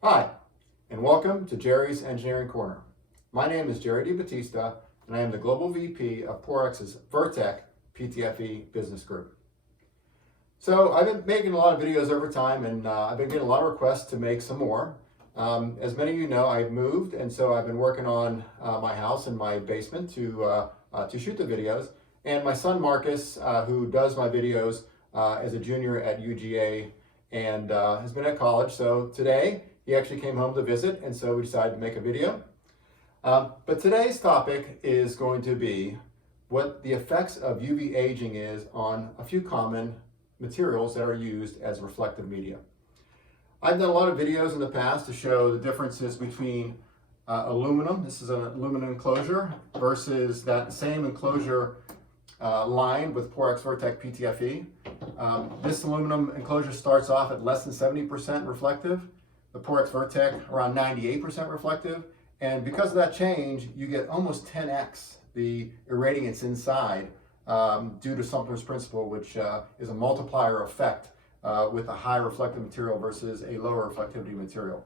Hi, and welcome to Gerry's Engineering Corner. My name is Gerry Batista, and I am the Global VP of Porex's Virtek PTFE Business Group. So I've been making a lot of videos over time, and I've been getting a lot of requests to make some more. As many of you know, I've moved, and so I've been working on my house and my basement to shoot the videos. And my son Marcus, who does my videos as a junior at UGA and has been at college, so today he actually came home to visit, and so we decided to make a video. But today's topic is going to be what the effects of UV aging is on a few common materials that are used as reflective media. I've done a lot of videos in the past to show the differences between aluminum, this is an aluminum enclosure, versus that same enclosure lined with Porex Virtek PTFE. This aluminum enclosure starts off at less than 70% reflective. The Porex Virtek around 98% reflective. And because of that change, you get almost 10x the irradiance inside due to Sumter's principle, which is a multiplier effect with a high reflective material versus a lower reflectivity material.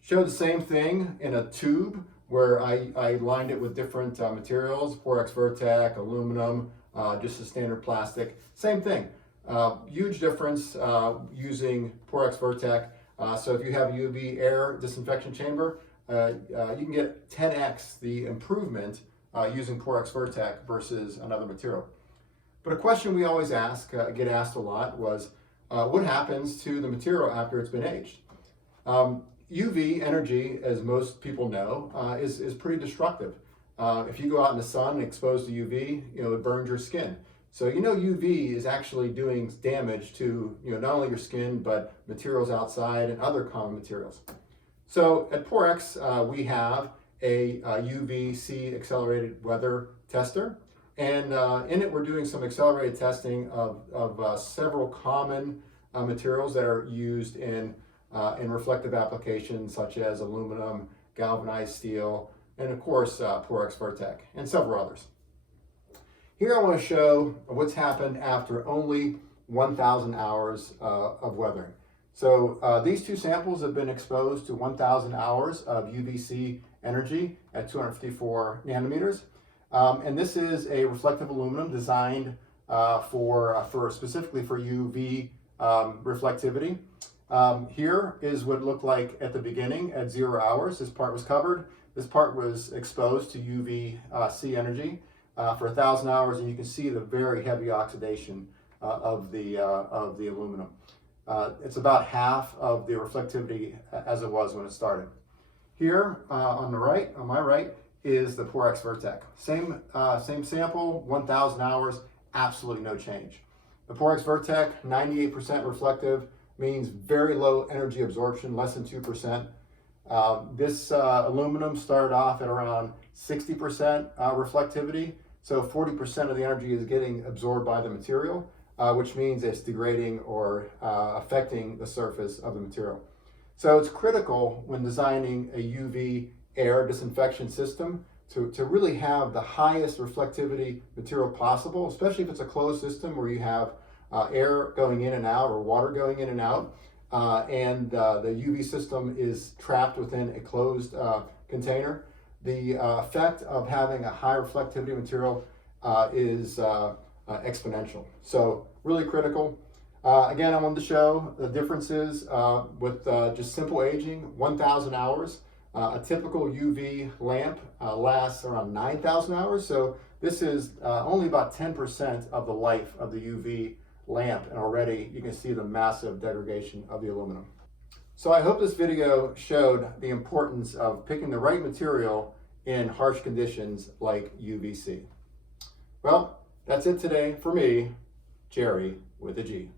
Showed the same thing in a tube where I lined it with different materials, Porex Virtek, aluminum, just a standard plastic, same thing. Huge difference using Porex Virtek. So if you have a UV air disinfection chamber, you can get 10x the improvement using Porex Virtek versus another material. But a question we always get asked a lot was, what happens to the material after it's been aged? UV energy, as most people know, is pretty destructive. If you go out in the sun exposed to UV, it burns your skin. So UV is actually doing damage to not only your skin, but materials outside and other common materials. So at Porex, we have a UVC accelerated weather tester. And in it, we're doing some accelerated testing of several common materials that are used in reflective applications such as aluminum, galvanized steel, and of course, Porex Virtek, and several others. Here I want to show what's happened after only 1,000 hours of weathering. So these two samples have been exposed to 1,000 hours of UVC energy at 254 nanometers. And this is a reflective aluminum designed specifically for UV reflectivity. Here is what it looked like at the beginning at 0 hours. This part was covered. This part was exposed to UVC energy for 1,000 hours, and you can see the very heavy oxidation of the aluminum. It's about half of the reflectivity as it was when it started. Here on my right, is the Porex Virtek. Same sample, 1,000 hours, absolutely no change. The Porex Virtek, 98% reflective, means very low energy absorption, less than 2%. This aluminum started off at around 60% reflectivity, so 40% of the energy is getting absorbed by the material, which means it's degrading or affecting the surface of the material. So it's critical when designing a UV air disinfection system to really have the highest reflectivity material possible, especially if it's a closed system where you have air going in and out or water going in and out, and the UV system is trapped within a closed container. The effect of having a high reflectivity material is exponential. So really critical. Again, I wanted to show the differences with just simple aging, 1,000 hours. A typical UV lamp lasts around 9,000 hours. So this is only about 10% of the life of the UV lamp, and already you can see the massive degradation of the aluminum. So I hope this video showed the importance of picking the right material in harsh conditions like UVC. Well, that's it today for me, Gerry with a G.